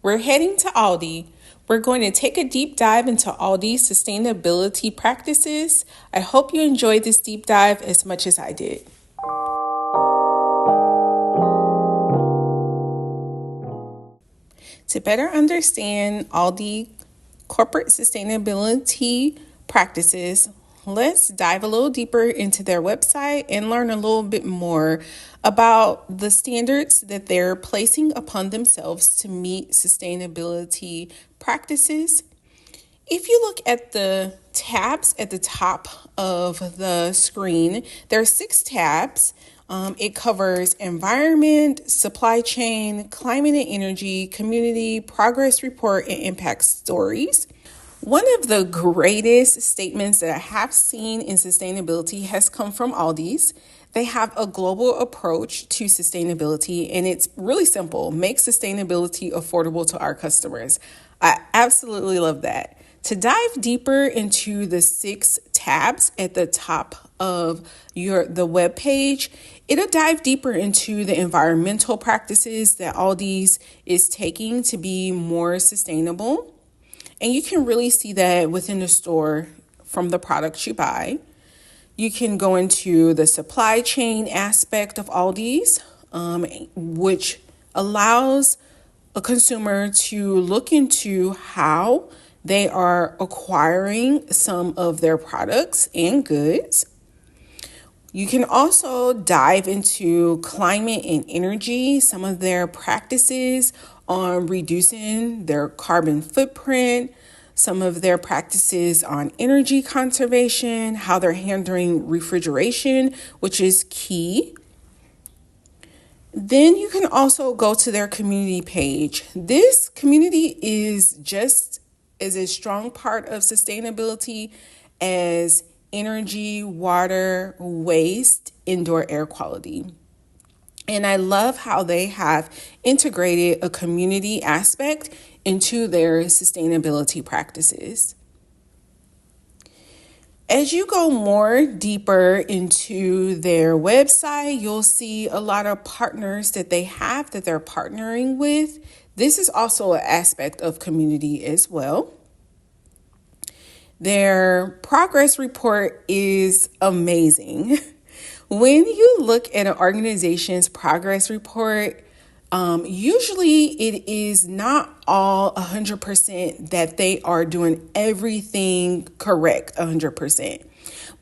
We're heading to Aldi. We're going to take a deep dive into Aldi's sustainability practices. I hope you enjoyed this deep dive as much as I did. To better understand Aldi corporate sustainability practices, let's dive a little deeper into their website and learn a little bit more about the standards that they're placing upon themselves to meet sustainability practices. If you look at the tabs at the top of the screen, there are 6 tabs. It covers environment, supply chain, climate and energy, community, progress report, and impact stories. One of the greatest statements that I have seen in sustainability has come from Aldi's. They have a global approach to sustainability, and it's really simple. Make sustainability affordable to our customers. I absolutely love that. To dive deeper into the 6 tabs at the top of the web page, it'll dive deeper into the environmental practices that Aldi's is taking to be more sustainable. And you can really see that within the store from the products you buy. You can go into the supply chain aspect of Aldi's, which allows a consumer to look into how they are acquiring some of their products and goods. You can also dive into climate and energy, some of their practices on reducing their carbon footprint, some of their practices on energy conservation, how they're handling refrigeration, which is key. Then you can also go to their community page. This community is just as a strong part of sustainability as energy, water, waste, indoor air quality. And I love how they have integrated a community aspect into their sustainability practices. As you go more deeper into their website, you'll see a lot of partners that they have that they're partnering with. This is also an aspect of community as well. Their progress report is amazing. When you look at an organization's progress report, usually it is not all 100% that they are doing everything correct 100%,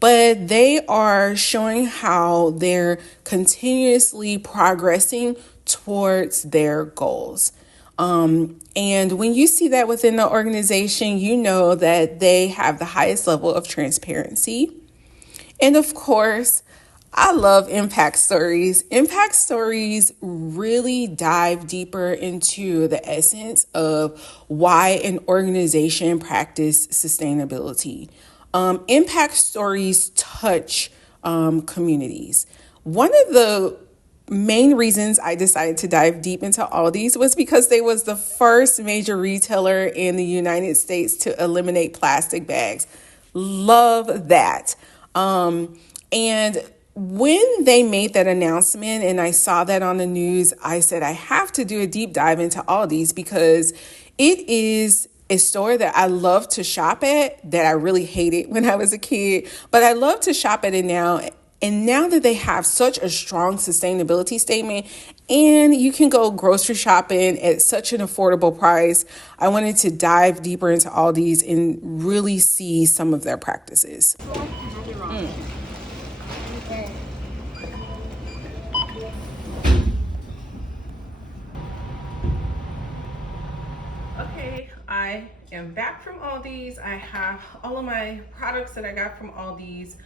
but they are showing how they're continuously progressing towards their goals. And when you see that within the organization, you know that they have the highest level of transparency. And of course, I love impact stories. Impact stories really dive deeper into the essence of why an organization practices sustainability. Impact stories touch communities. One of the main reasons I decided to dive deep into Aldi's was because they was the first major retailer in the United States to eliminate plastic bags. Love that. And when they made that announcement and I saw that on the news, I said, I have to do a deep dive into Aldi's because it is a store that I love to shop at that I really hated when I was a kid, but I love to shop at it now. And now that they have such a strong sustainability statement and you can go grocery shopping at such an affordable price, I wanted to dive deeper into Aldi's and really see some of their practices. Okay, I am back from Aldi's. I have all of my products that I got from Aldi's.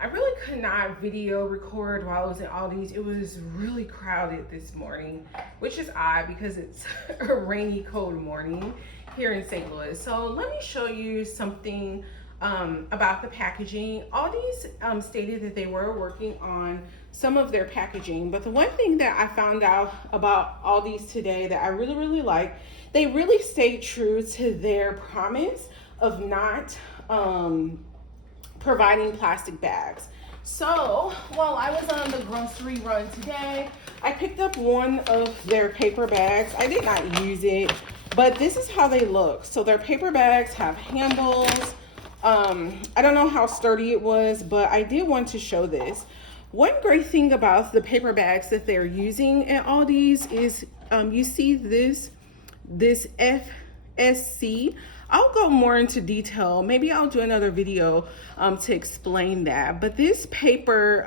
I really could not video record while I was at Aldi's. It was really crowded this morning, which is odd because it's a rainy, cold morning here in St. Louis. So let me show you something about the packaging. Aldi's stated that they were working on some of their packaging, but the one thing that I found out about Aldi's today that I really like, they really stay true to their promise of not providing plastic bags. So while I was on the grocery run today, I picked up one of their paper bags. I did not use it, But this is how they look. So their paper bags have handles. I don't know how sturdy it was, but I did want to show this. One great thing about the paper bags that they're using at Aldi's is you see this FSC. I'll go more into detail. Maybe I'll do another video to explain that. But this paper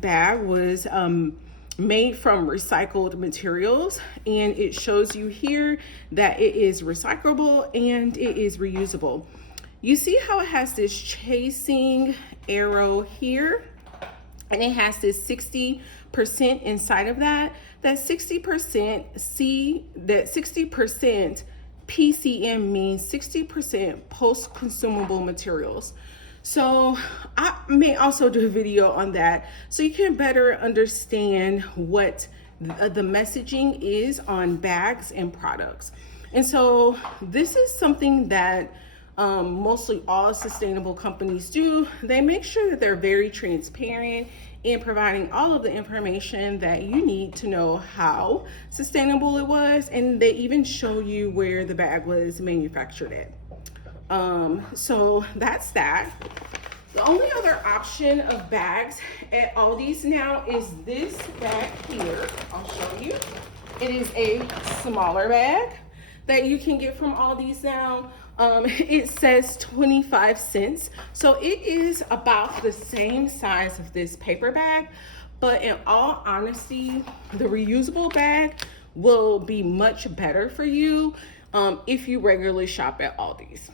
bag was made from recycled materials, and it shows you here that it is recyclable and it is reusable. You see how it has this chasing arrow here, and it has this 60% inside of that. That 60% PCM means 60% post-consumable materials. So I may also do a video on that so you can better understand what the messaging is on bags and products. And so this is something that mostly all sustainable companies do. They make sure that they're very transparent in providing all of the information that you need to know how sustainable it was, and they even show you where the bag was manufactured at. So that's that. The only other option of bags at Aldi's now is this bag here. I'll show you. It is a smaller bag that you can get from Aldi's now. It says 25 cents. So it is about the same size of this paper bag, but in all honesty, the reusable bag will be much better for you if you regularly shop at Aldi's.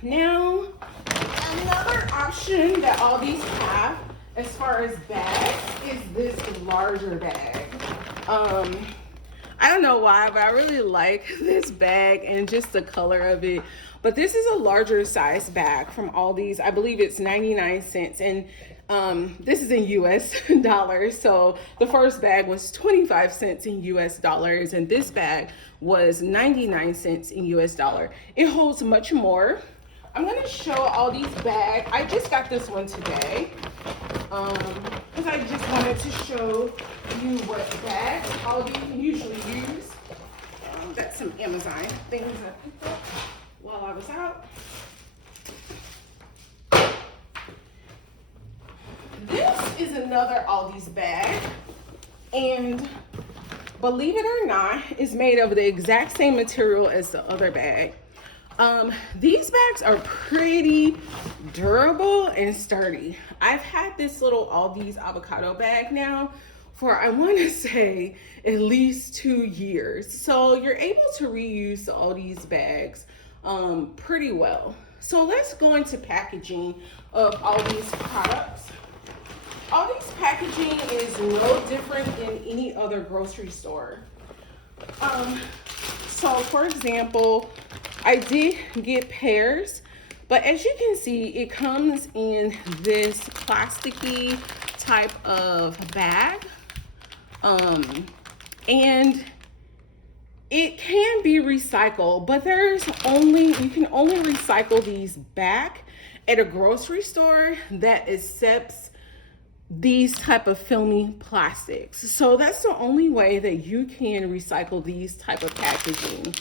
Now, another option that Aldi's have as far as bags is this larger bag. I don't know why, but I really like this bag and just the color of it. But this is a larger size bag from Aldi's. I believe it's 99 cents. And this is in US dollars. So the first bag was 25 cents in US dollars. And this bag was 99 cents in US dollar. It holds much more. I'm going to show Aldi's bag. I just got this one today. Because I just wanted to show you what bags Aldi usually use. Got some Amazon things I picked up while I was out. This is another Aldi's bag, and believe it or not, it's made of the exact same material as the other bag. These bags are pretty durable and sturdy. I've had this little Aldi's avocado bag now for, I want to say, at least 2 years. So you're able to reuse the Aldi's bags pretty well. So let's go into packaging of Aldi's products. Aldi's packaging is no different than any other grocery store. So for example, I did get pears, but as you can see, it comes in this plasticky type of bag. And it can be recycled, but you can only recycle these back at a grocery store that accepts these type of filmy plastics. So that's the only way that you can recycle these type of packaging.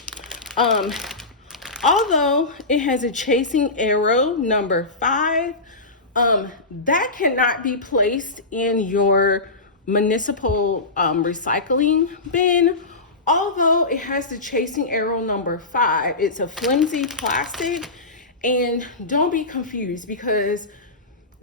Although it has a chasing arrow number 5, that cannot be placed in your municipal recycling bin. Although it has the chasing arrow number 5, it's a flimsy plastic, and don't be confused because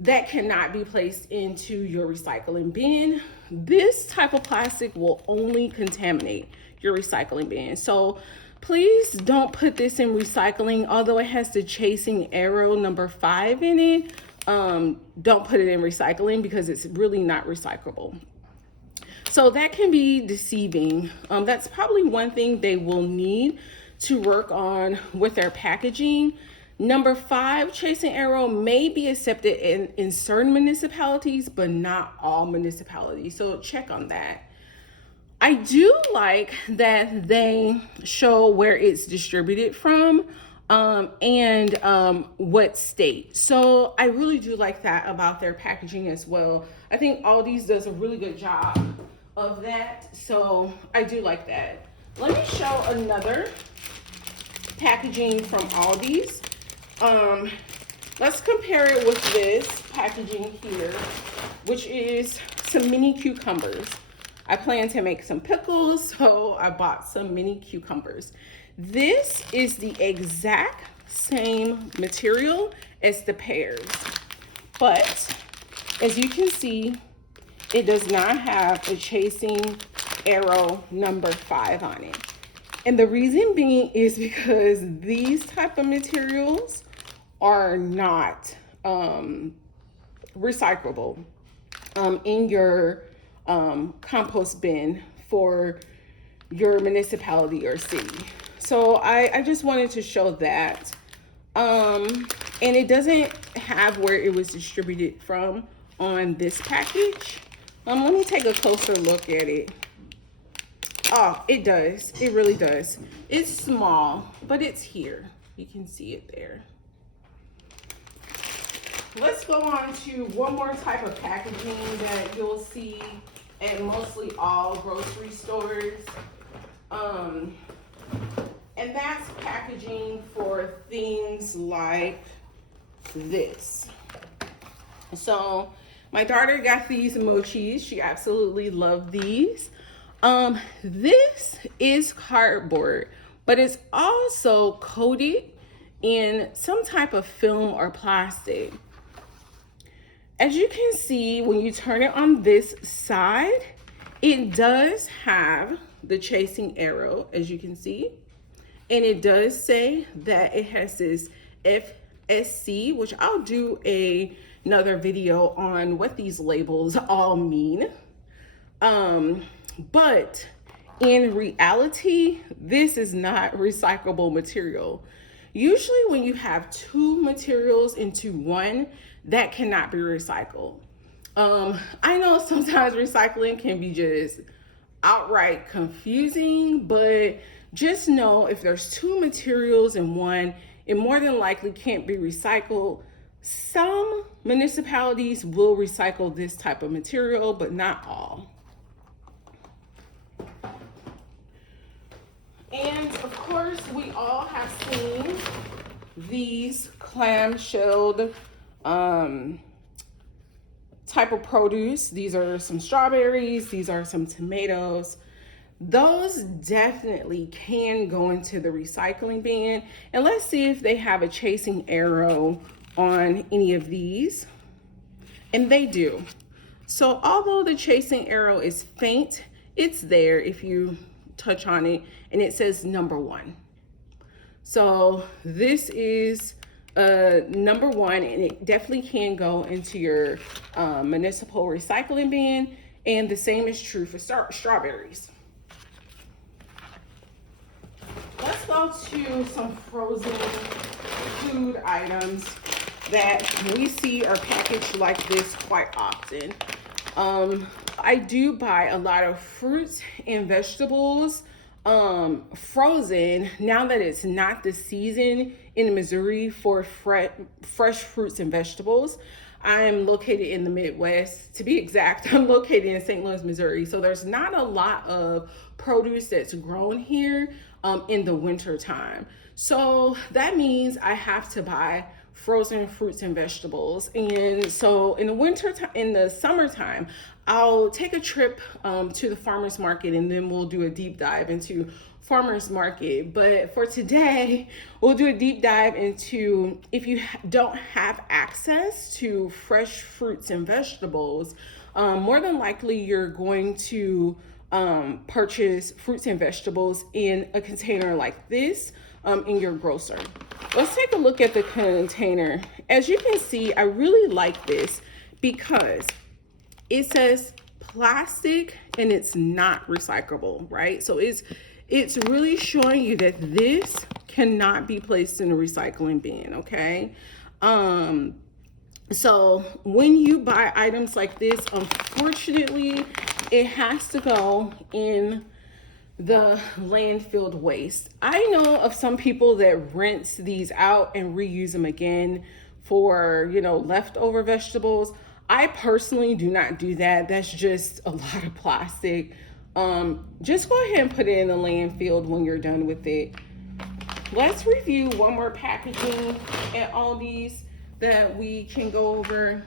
that cannot be placed into your recycling bin. This type of plastic will only contaminate your recycling bin. So please don't put this in recycling. Although it has the chasing arrow number 5 in it, don't put it in recycling because it's really not recyclable. So that can be deceiving. That's probably one thing they will need to work on with their packaging. Number 5, chasing arrow may be accepted in certain municipalities, but not all municipalities. So check on that. I do like that they show where it's distributed from and what state. So I really do like that about their packaging as well. I think Aldi's does a really good job of that. So I do like that. Let me show another packaging from Aldi's. Let's compare it with this packaging here, which is some mini cucumbers. I plan to make some pickles, so I bought some mini cucumbers. This is the exact same material as the pears, but as you can see, it does not have a chasing arrow number 5 on it. And the reason being is because these type of materials are not recyclable in your compost bin for your municipality or city. So I just wanted to show that. And it doesn't have where it was distributed from on this package. Let me take a closer look at it. Oh, it does. It really does. It's small, but it's here. You can see it there. Let's go on to one more type of packaging that you'll see at mostly all grocery stores. And that's packaging for things like this. So my daughter got these mochis. She absolutely loved these. This is cardboard, but it's also coated in some type of film or plastic. As you can see, when you turn it on this side, it does have the chasing arrow, as you can see. And it does say that it has this FSC, which I'll do another video on what these labels all mean. But in reality, this is not recyclable material. Usually when you have two materials into one, that cannot be recycled. I know sometimes recycling can be just outright confusing, but just know if there's two materials in one, it more than likely can't be recycled. Some municipalities will recycle this type of material, but not all. And of course, we all have seen these clamshelled type of produce. These are some strawberries, these are some tomatoes. Those definitely can go into the recycling bin. And let's see if they have a chasing arrow on any of these. And they do. So although the chasing arrow is faint, it's there if you touch on it, and it says number 1. So this is number 1, and it definitely can go into your municipal recycling bin, and the same is true for strawberries. Let's go to some frozen food items that we see are packaged like this quite often. I do buy a lot of fruits and vegetables frozen now that it's not the season in Missouri for fresh fruits and vegetables. I'm located in the Midwest. To be exact, I'm located in St. Louis, Missouri. So there's not a lot of produce that's grown here in the winter time. So that means I have to buy frozen fruits and vegetables. And so in the winter time, in the summertime, I'll take a trip to the farmer's market, and then we'll do a deep dive into farmer's market. But for today, we'll do a deep dive into if you don't have access to fresh fruits and vegetables, more than likely you're going to purchase fruits and vegetables in a container like this in your grocer. Let's take a look at the container. As you can see, I really like this because it says plastic and it's not recyclable, right? So it's really showing you that this cannot be placed in a recycling bin, okay? So when you buy items like this, unfortunately, it has to go in the landfill waste. I know of some people that rinse these out and reuse them again for, leftover vegetables. I personally do not do that. That's just a lot of plastic. Just go ahead and put it in the landfill when you're done with it. let's review one more packaging at Aldi's that we can go over.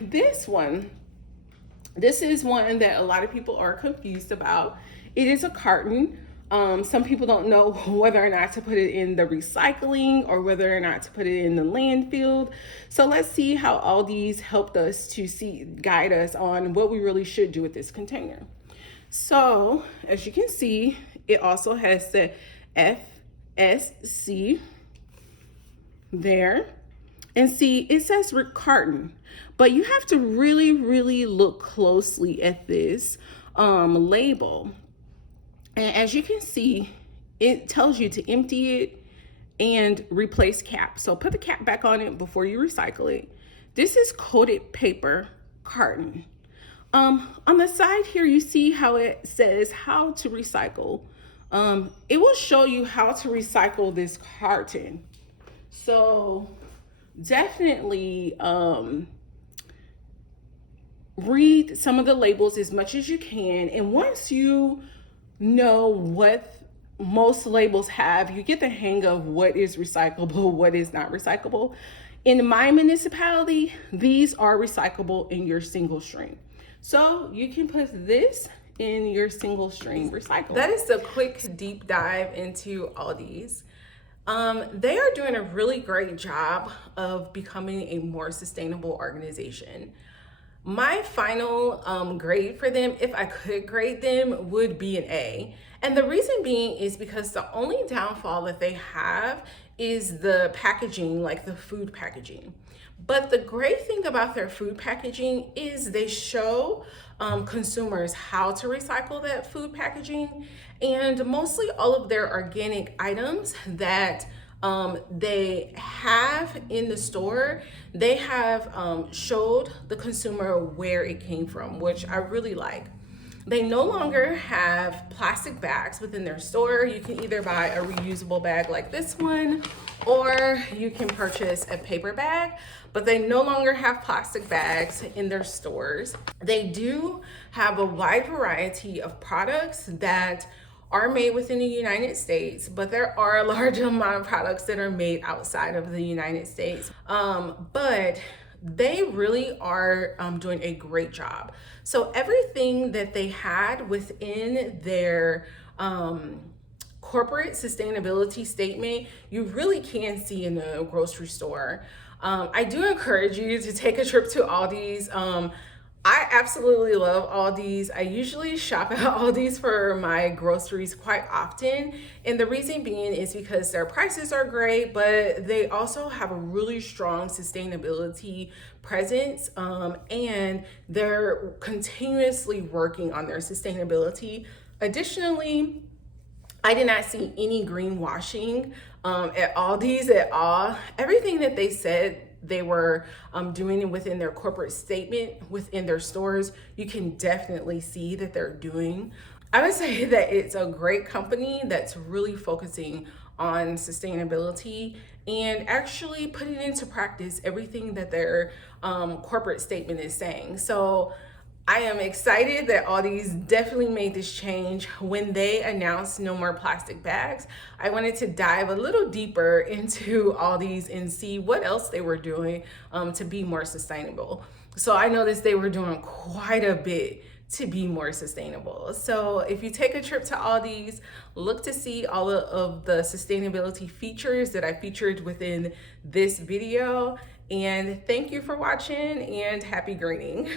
This is one that a lot of people are confused about. It is a carton. Some people don't know whether or not to put it in the recycling or whether or not to put it in the landfill. So let's see how Aldi's helped us to guide us on what we really should do with this container. So as you can see, it also has the FSC there. And see, it says carton, but you have to really, really look closely at this label. And as you can see, it tells you to empty it and replace cap. So put the cap back on it before you recycle it. This is coated paper carton. On the side here, you see how it says how to recycle. It will show you how to recycle this carton. So definitely read some of the labels as much as you can. And once you know what most labels have, you get the hang of what is recyclable, what is not recyclable. In my municipality, these are recyclable in your single stream. So you can put this in your single stream recycle. That is a quick deep dive into Aldi's. They are doing a really great job of becoming a more sustainable organization. My final grade for them, if I could grade them, would be an A. And the reason being is because the only downfall that they have is the packaging, like the food packaging. But the great thing about their food packaging is they show consumers how to recycle that food packaging, and mostly all of their organic items that they have in the store, they have showed the consumer where it came from, which I really like. They no longer have plastic bags within their store. You can either buy a reusable bag like this one, or you can purchase a paper bag, but they no longer have plastic bags in their stores. They do have a wide variety of products that are made within the United States, but there are a large amount of products that are made outside of the United States. But they really are doing a great job. So everything that they had within their corporate sustainability statement, you really can see in the grocery store. I do encourage you to take a trip to Aldi's. I absolutely love Aldi's. I usually shop at Aldi's for my groceries quite often. And the reason being is because their prices are great, but they also have a really strong sustainability presence. And they're continuously working on their sustainability. Additionally, I did not see any greenwashing at Aldi's at all. Everything that they said they were doing within their corporate statement, within their stores, you can definitely see that they're doing. I would say that it's a great company that's really focusing on sustainability and actually putting into practice everything that their corporate statement is saying. So I am excited that Aldi's definitely made this change. When they announced no more plastic bags, I wanted to dive a little deeper into Aldi's and see what else they were doing to be more sustainable. So I noticed they were doing quite a bit to be more sustainable. So if you take a trip to Aldi's, look to see all of the sustainability features that I featured within this video. And thank you for watching, and happy greening.